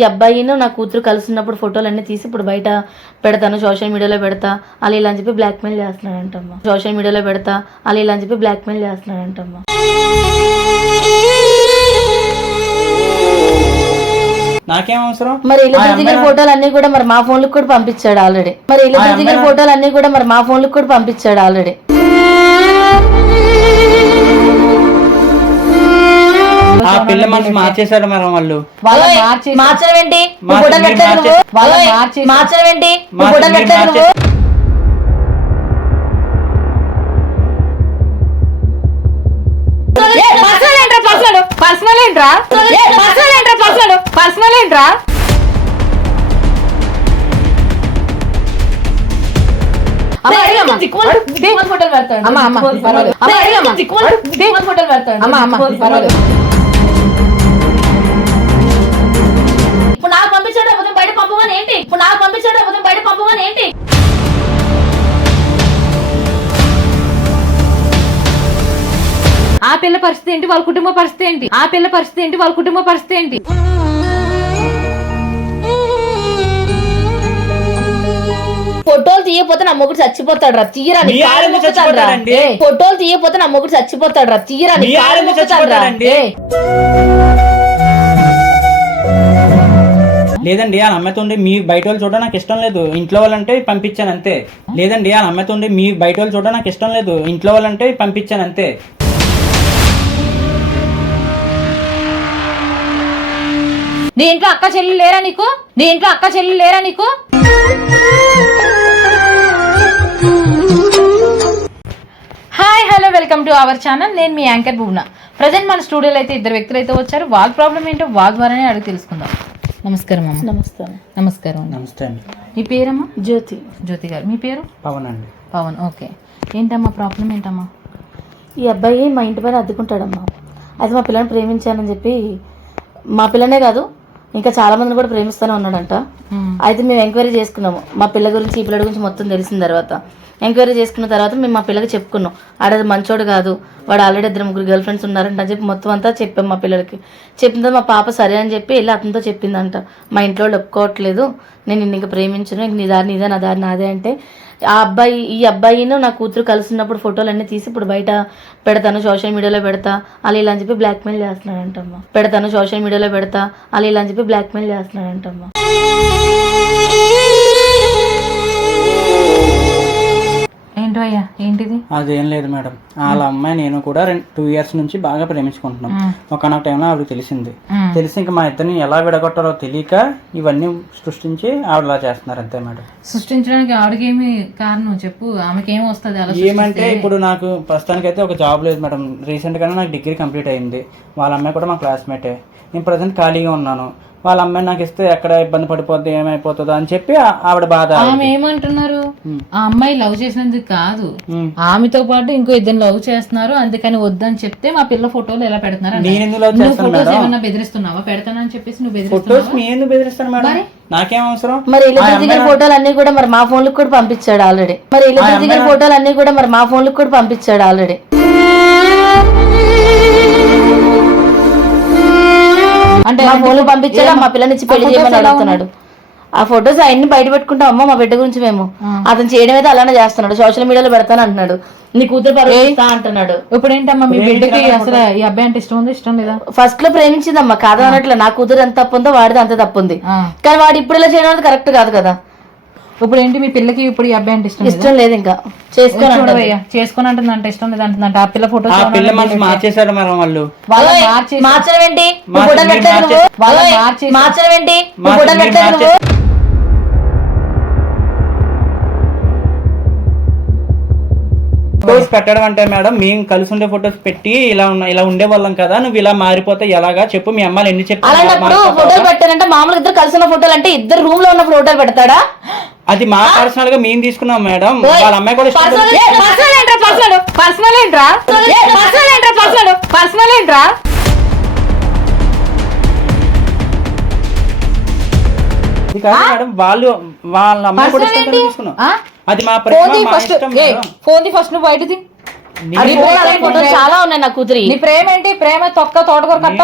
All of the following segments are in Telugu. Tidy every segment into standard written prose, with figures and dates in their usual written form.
ఈ అబ్బాయిను నా కూతురు కలిసినప్పుడు ఫోటోలు అన్ని తీసి ఇప్పుడు బయట పెడతాను, సోషల్ మీడియాలో పెడతా అలా ఇలా అని చెప్పి బ్లాక్మెయిల్ చేస్తున్నాడంటమ్మా. సోషల్ మీడియాలో పెడతా అలా ఇలా అని చెప్పి బ్లాక్మెయిల్ చేస్తున్నాడంటమ్మా. నాకేం అవసరం? మరి ఇలా దిగిన ఫోటోలు అన్ని కూడా మరి మా ఫోన్లకు కూడా పంపించాడు ఆల్రెడీ. మరి ఇలా దిగిన ఫోటోలు అన్ని కూడా మరి మా ఫోన్లకు కూడా పంపించాడు ఆల్రెడీ. ఆ పిల్ల మనసు మార్చేశాడు మరి వాళ్ళు. మార్చడం ఏంటి? మార్చడం ఏంటి? పర్సనల్ ఏంట్రా? ఇప్పుడు నాకు పంపించాడు బయట పంపమని ఏంటి? ఇప్పుడు నాకు పంపించాడు బయట పంపమని ఏంటి? ఆ పిల్ల పరిస్థితి ఏంటి? వాళ్ళ కుటుంబ పరిస్థితి ఏంటి? ఆ పిల్ల పరిస్థితి ఏంటి? వాళ్ళ కుటుంబ పరిస్థితి ఏంటి? ఫోటోలు తీయపోతే నా మొగుడు చచ్చిపోతాడు రా. తీయరా ఫోటోలు తీయపోతే నా మొగుడు చచ్చిపోతాడు రా. తీయరా లేదండి ఆ అమ్మాయితోండి మీ బయట వాళ్ళు చూడడం నాకు ఇష్టం లేదు, ఇంట్లో వాళ్ళంటే పంపించాను అంతే. లేదండి ఆ అమ్మాయితోండి మీ బయట వాళ్ళు చూడడం నాకు ఇష్టం లేదు, ఇంట్లో వాళ్ళంటే పంపించాను అంతే. దీంట్లో అక్క చెల్లి లేరా నీకు? దీంట్లో అక్క చెల్లి లేరా నీకు? Hi hello welcome to our channel. నేను మీ యాంకర్ భువన. ప్రజెంట్ మన స్టూడియోలో అయితే ఇద్దరు వ్యక్తులు అయితే వచ్చారు. వాళ్ళ ప్రాబ్లం ఏంటో వాళ్ళ ద్వారానే అడిగి తెలుసుకుందాం. నమస్కారం అమ్మ. నమస్కారం నమస్తే అండి. మీ పేరమ్మా? జ్యోతి గారు. మీ పేరు? పవన్ అండి. పవన్. ఓకే, ఏంటమ్మా ప్రాబ్లం ఏంటమ్మా? ఈ అబ్బాయి మా ఇంటి పైన అద్దుకుంటాడమ్మా. అయితే మా పిల్లని ప్రేమించానని చెప్పి, మా పిల్లనే కాదు ఇంకా చాలా మందిని కూడా ప్రేమిస్తూనే ఉన్నాడంట. అయితే మేము ఎంక్వైరీ చేసుకున్నాము మా పిల్ల గురించి, ఈ పిల్లడి గురించి మొత్తం తెలిసిన తర్వాత. ఎంక్వైరీ చేసుకున్న తర్వాత మేము మా పిల్లకి చెప్పుకున్నాం, ఆడది మంచోడు కాదు, వాడు ఆల్రెడీ 2-3 గర్ల్ ఫ్రెండ్స్ ఉన్నారంట అని చెప్పి మొత్తం అంతా చెప్పాం మా పిల్లలకి. చెప్పిన తర్వాత మా పాప సరే అని చెప్పి వెళ్ళి అతనితో చెప్పిందంట, మా ఇంట్లో వాళ్ళు ఒప్పుకోవట్లేదు, నేను నిన్ను ఇంకా ప్రేమించను, ఇంక నీ దారి నీదే నా దారి నాదే అంటే, ఈ అబ్బాయిను నా కూతురు కలిసినప్పుడు ఫోటోలు అన్ని తీసి ఇప్పుడు బయట పెడతాను, సోషల్ మీడియాలో పెడతా అలా ఇలా అని చెప్పి బ్లాక్మెయిల్ చేస్తున్నాడంటమ్మా. పెడతాను, సోషల్ మీడియాలో పెడతా అలా ఇలా అని చెప్పి బ్లాక్మెయిల్ చేస్తున్నాడంటమ్మా. ఏంటో అయ్యా, ఏంటిది? అదేం లేదు మేడం, వాళ్ళ అమ్మాయి నేను కూడా 2 years నుంచి బాగా ప్రేమించుకుంటున్నాం. ఒకనొక టైంలో ఆవిడ తెలిసి ఇంకా మా ఇద్దరిని ఎలా విడగొట్టారో తెలియక ఇవన్నీ సృష్టించి ఆవిడలా చేస్తున్నారు అంతే మేడం. సృష్టించడానికి ఆవిడకేమి కారణం చెప్పు, ఆమెకేమి వస్తుంది? ఏమంటే ఇప్పుడు నాకు ప్రస్తుతానికి అయితే ఒక జాబ్ లేదు మేడం. రీసెంట్ గానే నాకు డిగ్రీ కంప్లీట్ అయింది. వాళ్ళ అమ్మాయి కూడా మా క్లాస్మేటే. నేను ప్రజెంట్ ఖాళీగా ఉన్నాను. వాళ్ళ అమ్మాయి నాకు ఇస్తే ఎక్కడ ఇబ్బంది పడిపోద్ది, ఏమైపోతుందో అని చెప్పి ఆవిడ బాధ. ఆమె ఏమంటున్నారు, ఆ అమ్మాయి లవ్ చేసినందుకు కాదు, ఆమెతో పాటు ఇంకో ఇద్దరు లవ్ చేస్తున్నారు, అందుకని వద్దని చెప్తే మా పిల్ల ఫోటోలు ఎలా పెడుతున్నారు? ఫోటోస్ ఏమన్నా బెదిరిస్తున్నావా? పెడతానని చెప్పేసి నువ్వు బెదిరిస్తాను మేడం, నాకేం అవసరం? మరి ఇలా దిగిన ఫోటోలు అన్ని కూడా మరి మా ఫోన్లకు కూడా పంపించాడు ఆల్రెడీ. మరి ఇలా దిగిన ఫోటోలు అన్ని కూడా మరి మా ఫోన్లకు కూడా పంపించాడు ఆల్రెడీ. అంటే మా ఫోన్లు పంపించాడు, మా పిల్లనిచ్చి పెళ్లి చేయమని అడుగుతున్నాడు. ఆ ఫొటోస్ అవన్నీ బయట పెట్టుకుంటాం అమ్మ, మా బిడ్డ గురించి మేము. అతను చేయడం అయితే అలానే చేస్తున్నాడు, సోషల్ మీడియాలో పెడతాను అంటున్నాడు, నీ కూతురు పరిస్థితి అంటున్నాడు. ఇప్పుడు ఏంటమ్మా మీ బిడ్డకి అసలు ఈ అబ్బాయి అంటే ఇష్టం ఉంది, ఇష్టం లేదా? ఫస్ట్ లో ప్రేమించిందమ్మా, కాదు అన్నట్లు. నా కూతురు ఎంత తప్పు ఉందో వాడిది అంత తప్పు ఉంది, కానీ వాడు ఇప్పుడు ఇలా చేయడం కరెక్ట్ కాదు కదా. ఇప్పుడు ఏంటి మీ పిల్లకి ఇప్పుడు ఈ అబ్బాయి అంటే ఇష్టం లేదు, ఇంకా చేసుకుని అంటుందంట, ఇష్టం లేదు అంటుందంట. ఆ పిల్ల ఫోటో మార్చేశారు మరి వాళ్ళు. మార్చడం ఏంటి? మార్చడం ఏంటి? ఫోటోస్ పెట్టడం అంటే మేడం, మేము కలిసి ఉండే ఫోటోస్ పెట్టి ఇలా ఉండే వాళ్ళం కదా, నువ్వు ఇలా మారిపోతే ఎలాగా చెప్పు? మీ అమ్మాయిలు ఎన్ని చెప్పి అలాంటప్పుడు ఫోటోలు పెట్టారంటే మామూలుగా ఇద్దరు కలిసి ఉన్న ఫోటోలు అంటే ఇద్దరు రూమ్ లో ఉన్న ఫోటోలు పెడతాడా? అది మా పర్సనల్ గా మేము తీసుకున్నాం మేడం. వాళ్ళ అమ్మాయి కూడా పర్సనల్ ఏంట్రా? మేడం వాళ్ళు వాళ్ళ అమ్మాయి కూడా తీసుకున్నాం. అది మా ఫోన్ ఫస్ట్ నువ్వు బయటది. చాలా ఉన్నాయి నా కూతురి. నీ ప్రేమ ఏంటి? ప్రేమ తొక్క తోటకూర కట్ట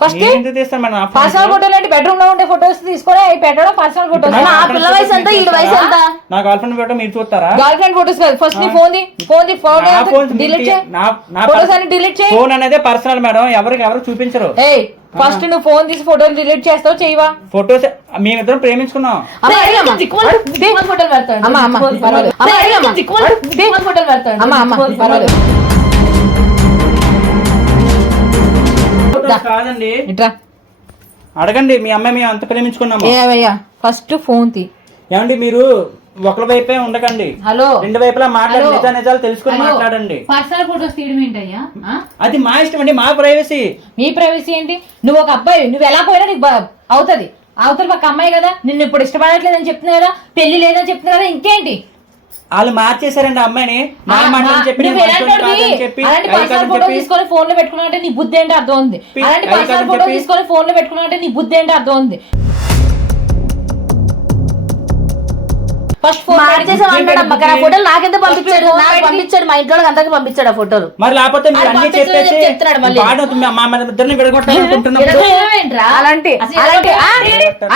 ఫస్ట్ నేను ఎందుకు తీస్తాను మేడం? నా phone పర్సనల్ ఫోటోలు అంటే బెడ్రూమ్ లో ఉండే ఫోటోస్ తీసుకొని అవి పెట్టడం పర్సనల్ ఫోటోస్. ఆ పిల్ల వయసు ఎంత, ఈ వయసు ఎంత? నా గర్ల్ ఫ్రెండ్ ఫోటో మీరు చూస్తారా? గర్ల్ ఫ్రెండ్ ఫోటోస్ కాదు, ఫస్ట్ నీ ఫోన్ డిలీట్ చేయి, ఫోటోస్ అన్ని డిలీట్ చేయి. ఫోన్ అనేది పర్సనల్ మేడం, ఎవరు చూపించరు. ఏయ్ ఫస్ట్ నువ్వు ఫోన్ తీసి ఫోటోలు డిలీట్ చేస్తావు చేయవా? ఫోటోస్ మేమిద్దరం ప్రేమించుకున్నాం. ఫోటోలు పెడతాడు. ఫోటోలు పెడతాడు. కాదండి, ఇట్రా అడగండి మీ అమ్మాయి మేము అంత ప్రేమించుకున్నాము. ఏవయ్యా ఫస్ట్ ఫోన్ తీ. ఏమండి మీరు ఒకరి వైపే ఉండకండి, హలో రెండు వైపులా మాట్లాడి నిజాలు తెలుసుకొని మాట్లాడండి. పర్సనల్ ఫోటోస్ తీయడం ఏంటయ్యా? అది మా ఇష్టం అండి, మా ప్రైవసీ. మీ ప్రైవసీ ఏంటి? నువ్వు ఒక అబ్బాయి, నువ్వు ఎలా పోయినా నీకు అవుతుంది. అవతల ఒక అమ్మాయి కదా, నిన్ను ఇప్పుడు ఇష్టపడట్లేదని చెప్తున్నా కదా, పెళ్లి లేదని చెప్తున్నా కదా, ఇంకేంటి? వాళ్ళు మార్చేశారండి అమ్మాయిని. అలాంటి పర్సనల్ ఫోటో తీసుకొని ఫోన్ లో పెట్టుకున్నాంటే నీ బుద్ధి ఏంటి అర్థం ఉంది. అలాంటి పర్సనల్ ఫోటో తీసుకొని ఫోన్ లో పెట్టుకున్నాంటే నీ బుద్ధి ఏంటి అర్థం ఉంది. ఫస్ట్ ఫోన్ ఫోటోలు నాకెంత పంపించాడు? నాకు పంపించాడు, మా ఇంట్లో అందరికి పంపించాడు ఆ ఫోటోలు. మరి లేకపోతే మీరు అన్ని చెప్పేసి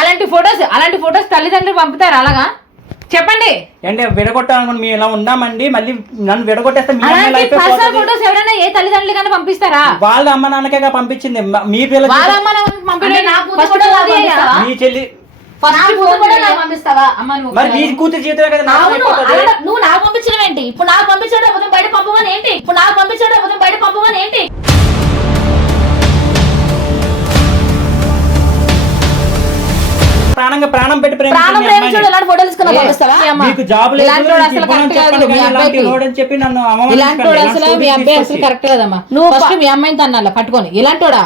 అలాంటి ఫోటోస్ తల్లిదండ్రులు పంపుతారు అలాగా? చెప్పండి. అంటే విడగొట్టాలనుకుని మేము ఇలా ఉన్నామండి, మళ్ళీ నన్ను విడగొట్టేస్తే ఫోటోస్ ఎవరైనా ఏ తల్లిదండ్రులు కానీ పంపిస్తారా? వాళ్ళ అమ్మ నాన్నకే పంపించింది. మీ పిల్లలు మీ చెల్లి మరి మీ కూతురు జీవితమే కదా. నువ్వు నాకు పంపించడం ఏంటి? ఇప్పుడు నాకు పంపించడం బయట పంపమని ఏంటి? ఇప్పుడు నాకు పంపించడం బయట పంపమని ఏంటి? ప్రాణం పెట్టి ఫోటోలు తీసుకున్నా పంపిస్తావా? మీకు జాబ్ లేదు చెప్పి నన్ను మీ అబ్బాయి అసలు కరెక్ట్ కదమ్మా. నువ్వు ఫస్ట్ మీ అమ్మాయిని తన్నాల పట్టుకొని ఇలాంటోడా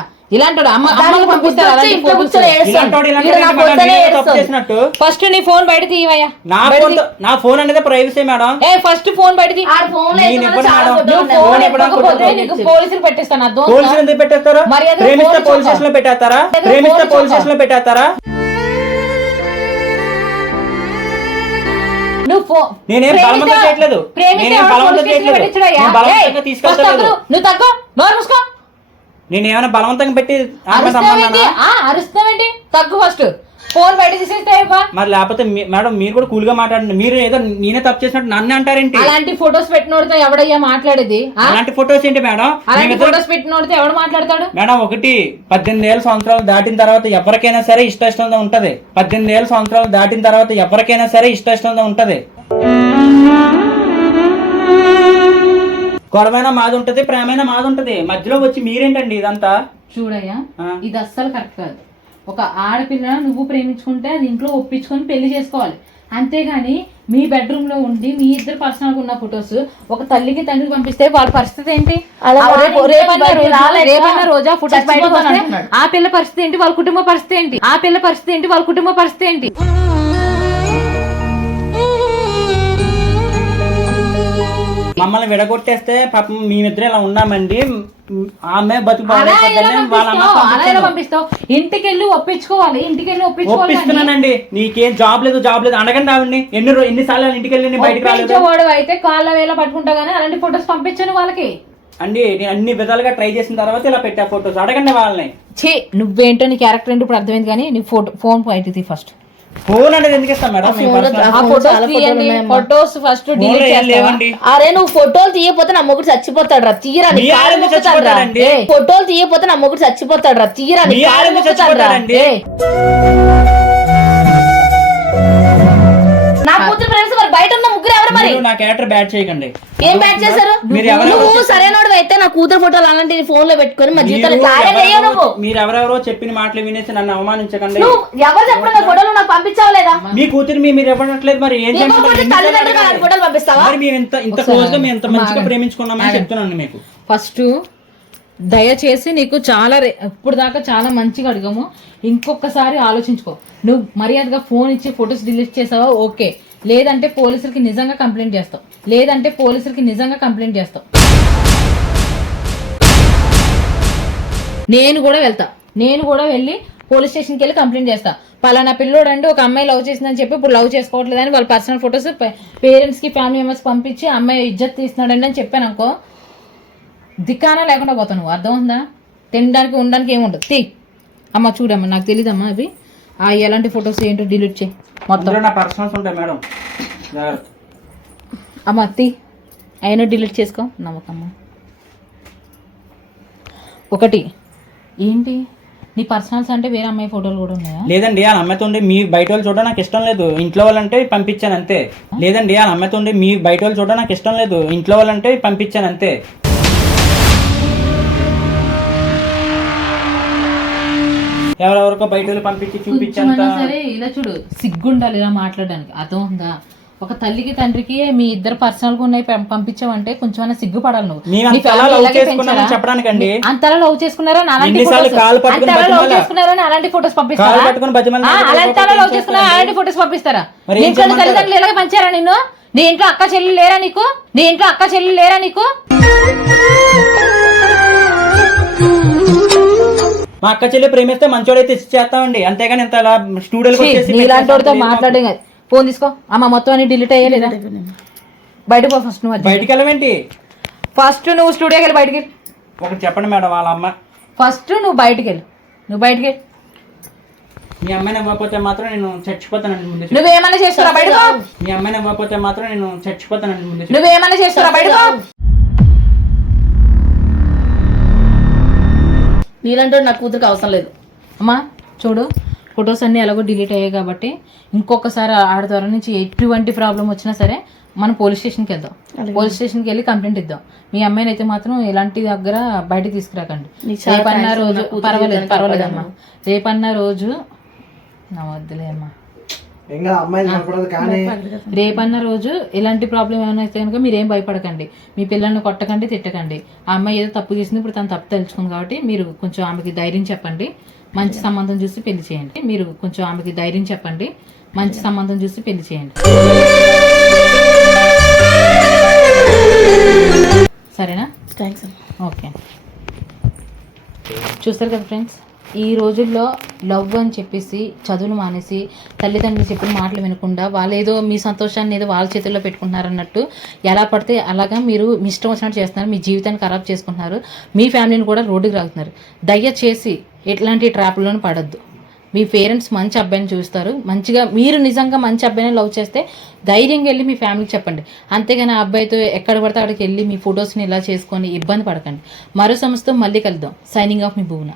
ఫస్ట్ నీ ఫోన్ బయట తీయవయ్యా. నా ఫోన్ అనేది ప్రైవసీ మేడం. ఫస్ట్ ఫోన్ బయట పోలీసులు పెట్టేస్తాను. పోలీసులు ఎందుకు పెట్టేస్తారు? ప్రేమిస్తే పోలీస్ స్టేషన్ లో పెట్టేస్తారా? ప్రేమిస్తే పోలీస్ స్టేషన్ లో పెట్టేస్తారా? నేనేం బలవంతం చేయట్లేదు. నేను ఏమైనా బలవంతంగా పెట్టి అరుస్తావేంటి? తగ్గు ఫస్ట్ ఫోన్ బయట తీసేస్తే మరి లేకపోతే మేడం మీరు కూడా కూల్ గా మాట్లాడండి. మీరు ఏదో నేనే తప్పు చేసినట్టు నన్ను అంటారేంటి? అలాంటి ఫోటోస్ పెట్టినోడితో ఎవడయ్యా మాట్లాడేది? అలాంటి ఫోటోస్ ఏంటి మేడం? అలాంటి ఫోటోస్ పెట్టినోడితో ఎవడు మాట్లాడతాడు మేడం? 18 సంవత్సరాలు దాటిన తర్వాత ఎవరికైనా సరే ఇష్టంగా ఉంటది. 18 సంవత్సరాలు దాటిన తర్వాత ఎవరికైనా సరే ఇష్టంగా ఉంటది. గొడవైనా మాది ఉంటది, ప్రేమైనా మాది ఉంటది. మధ్యలో వచ్చి మీరేంటండి ఇదంతా? చూడయ్యా, ఇది అస్సలు కరెక్ట్ కాదు. ఒక ఆడపిల్ల నువ్వు ప్రేమించుకుంటే అది ఇంట్లో ఒప్పించుకొని పెళ్లి చేసుకోవాలి. అంతేగాని మీ బెడ్రూమ్ లో ఉండి మీ ఇద్దరు పర్సనల్ గా ఉన్న ఫొటోస్ ఒక తల్లికి తండ్రికి పంపిస్తే వాళ్ళ పరిస్థితి ఏంటి? రేపైనా రోజా ఫొటోస్ బయటకు వస్తే ఆ పిల్ల పరిస్థితి ఏంటి? వాళ్ళ కుటుంబ పరిస్థితి ఏంటి? వాళ్ళ కుటుంబ పరిస్థితి ఏంటి? మమ్మల్ని విడగొట్టేస్తే పాపం మేమిద్దరు ఇలా ఉన్నామండి, ఆమె బతుకు పంపిస్తావు. ఇంటికెళ్ళి ఒప్పించుకోవాలి. ఒప్పిస్తున్నానండి. నీకేం జాబ్ లేదు అనగండి ఆవిడ్ని. ఎన్నిసార్లు ఇంటికి వెళ్ళి బయటకు రాలేదు. అయితే కాళ్ళ వేళ పట్టుకుంటా గానీ అలాంటి ఫొటోస్ పంపించాను వాళ్ళకి అండి. నేను అన్ని విధాలుగా ట్రై చేసిన తర్వాత ఇలా పెట్టా ఫొటోస్. అడగండి వాళ్ళని. నువ్వేంటో నీ క్యారెక్టర్ ఏంటో ఇప్పుడు అర్థమైంది. కానీ నీ ఫోన్ బయట ఫస్ట్. ఫోన్ అనేది ఎందుకు ఇస్తాం మేడం? ఫొటోస్ ఫస్ట్ అరే నువ్వు ఫోటోలు తీయపోతే నా మొగుడు చచ్చిపోతాడు రా. తీరా ఫోటోలు తీయపోతే నా మొగుడు చచ్చిపోతాడు రా. తీరా నా కూతురు ఫ్రెండ్స్ మరి బయట ఉన్న ముగ్గురు ఎవరు? మరి నా క్యారెక్టర్ బ్యాడ్ చేయకండి. ఏం బ్యాడ్ చేశారు? నువ్వు సరైనోడు అయితే నా కూతురు ఫోటోలు అలాంటి ఫోన్ లో పెట్టుకొని మా జీవితాలు మీరు ఎవరెవరో చెప్పిన మాటలు వినేసి నన్ను అవమానించకండి. ఎవరు చెప్పడం ఫోటోలు నాకు పంపించావు లేదా? మీ కూతురు మీరు ఇవ్వట్లేదు. మరి ఏం ఫోటోలు పంపిస్తావా? మేము ఇంత క్లోజ్ గా మేము ఎంత మంచిగా ప్రేమించుకున్నామని చెప్తున్నాను మీకు. ఫస్ట్ దయచేసి నీకు చాలా ఇప్పుడు దాకా చాలా మంచిగా అడిగాము. ఇంకొకసారి ఆలోచించుకో. నువ్వు మర్యాదగా ఫోన్ ఇచ్చి ఫొటోస్ డిలీట్ చేసావా? ఓకే. లేదంటే పోలీసులకి నిజంగా కంప్లైంట్ చేస్తావు. నేను కూడా వెళ్ళి పోలీస్ స్టేషన్కి వెళ్ళి కంప్లైంట్ చేస్తా. పలానా పిల్లోడు అండి ఒక అమ్మాయి లవ్ చేసిందని చెప్పి ఇప్పుడు లవ్ చేసుకోవట్లేదని వాళ్ళ పర్సనల్ ఫొటోస్ పేరెంట్స్ కి ఫ్యామిలీ మెంబర్స్ పంపించి అమ్మాయి ఇజ్జత్ తీస్తున్నాడండి అని చెప్పాను అనుకో, దిక్కానా లేకుండా పోతావు. నువ్వు అర్థమవుతుందా? తినడానికి ఉండడానికి ఏముండదు. తీ అమ్మ, చూడమ్మా, నాకు తెలియదమ్మా అవి ఎలాంటి ఫొటోస్ ఏంటో డిలీట్ చేయి మొత్తం. అందులో నా పర్సనల్స్ ఉంటాయి మేడం, జాగ్రత్త. అమ్మ తీ, అయినా డిలీట్ చేసుకో. నమ్మకమ్మ. ఒకటి ఏంటి, నీ పర్సనల్స్ అంటే వేరే అమ్మాయి ఫోటోలు కూడా ఉన్నాయా? లేదండి, ఆ అమ్మాయితో ఉండి మీ బయట వాళ్ళు చూడడం నాకు ఇష్టం లేదు, ఇంట్లో వాళ్ళంటే పంపించాను అంతే. లేదండి, ఆ అమ్మాయితో ఉండి మీ బయట వాళ్ళు చూడడం నాకు ఇష్టం లేదు, ఇంట్లో వాళ్ళంటే పంపించాను అంతే. ఎవరెవరికో బయట వాళ్ళు పంపించి చూపించాను. సరే ఇలా చూడు, సిగ్గుండాలి ఇలా మాట్లాడడానికి, అర్థం ఉందా? ఒక తల్లికి తండ్రికి మీ ఇద్దరు పర్సనల్ గా ఉన్నాయి పంపించావంటే కొంచెం సిగ్గుపడాలి నువ్వు. చెప్పడానికండి అంతలా లవ్ చేసుకున్నారని అలాంటి ఫొటోస్ పంపిస్తారా? అలాంటి లవ్ చేసుకున్నారా అలాంటి ఫొటోస్ పంపిస్తారా? తల్లిదండ్రులు ఎలాగ పంచారా నిన్ను? నీ ఇంట్లో అక్క చెల్లి లేరా నీకు? నీ ఇంట్లో అక్క చెల్లి లేరా నీకు? మా అక్క చెల్లి ప్రేమిస్తే మంచోడైతే ఇచ్చి చేస్తామండి, అంతేగాని ఇంత స్టూడియోతో మాట్లాడే. ఫోన్ తీసుకో అమ్మ, మొత్తం అన్ని డిలీట్ అయ్యలేదా? బయటకు పో ఫస్ట్. నువ్వు బయటికి వెళ్ళవేంటి? ఫస్ట్ నువ్వు స్టూడియోకి వెళ్ళి బయటికి వెళ్ళి ఒకటి చెప్పండి మేడం, వాళ్ళ అమ్మ ఫస్ట్ నువ్వు బయటికి వెళ్ళి. మీ అమ్మాయిని ఇవ్వకపోతే మాత్రం నేను చచ్చిపోతానండి ముందు. నువ్వేమన్నా చేస్తారా బయటకు? మీ అమ్మాయిని ఇవ్వకపోతే మాత్రం నేను చచ్చిపోతానండి ముందు. నువ్వేమన్నా చేస్తారా బయటకు? నీలంటే నా కూతురికి అవసరం లేదు. అమ్మా చూడు, ఫొటోస్ అన్నీ ఎలాగో డిలీట్ అయ్యాయి కాబట్టి ఇంకొకసారి ఆడి ద్వారా నుంచి ఎటువంటి ప్రాబ్లం వచ్చినా సరే మనం పోలీస్ స్టేషన్కి వెళ్దాం. పోలీస్ స్టేషన్కి వెళ్ళి కంప్లైంట్ ఇద్దాం. మీ అమ్మాయిని అయితే మాత్రం ఇలాంటి దగ్గర బయటకు తీసుకురాకండి. రేపన్న రోజు పర్వాలేదమ్మా, రేపన్న రోజు నా వద్దులే అమ్మా, రేపన్న రోజు ఎలాంటి ప్రాబ్లం ఏమైనా అయితే కనుక మీరేం భయపడకండి. మీ పిల్లల్ని కొట్టకండి, తిట్టకండి. ఆ అమ్మాయి ఏదో తప్పు చేసింది, ఇప్పుడు తను తప్పు తెలుసుకుంది కాబట్టి మీరు కొంచెం ఆమెకి ధైర్యం చెప్పండి, మంచి సంబంధం చూసి పెళ్లి చేయండి. సరేనా? థ్యాంక్స్. ఓకే, చూస్తారు కదా ఫ్రెండ్స్, ఈ రోజుల్లో లవ్ అని చెప్పేసి చదువులు మానేసి తల్లిదండ్రులు చెప్పిన మాటలు వినకుండా వాళ్ళు ఏదో మీ సంతోషాన్ని ఏదో వాళ్ళ చేతుల్లో పెట్టుకుంటున్నారు అన్నట్టు ఎలా పడితే అలాగా మీరు మీ ఇష్టం వచ్చినట్టు చేస్తున్నారు. మీ జీవితాన్ని ఖరాబ్ చేసుకుంటున్నారు, మీ ఫ్యామిలీని కూడా రోడ్డుకి రాకుతున్నారు. దయచేసి ఎట్లాంటి ట్రాప్లోనూ పడద్దు. మీ పేరెంట్స్ మంచి అబ్బాయిని చూస్తారు, మంచిగా మీరు నిజంగా మంచి అబ్బాయిని లవ్ చేస్తే ధైర్యంగా వెళ్ళి మీ ఫ్యామిలీకి చెప్పండి. అంతేగాని ఆ అబ్బాయితో ఎక్కడ పడితే అక్కడికి వెళ్ళి మీ ఫొటోస్ని ఇలా చేసుకొని ఇబ్బంది పడకండి. మరో సమస్యతో మళ్ళీ కలుద్దాం. సైనింగ్ ఆఫ్ మీ భువన.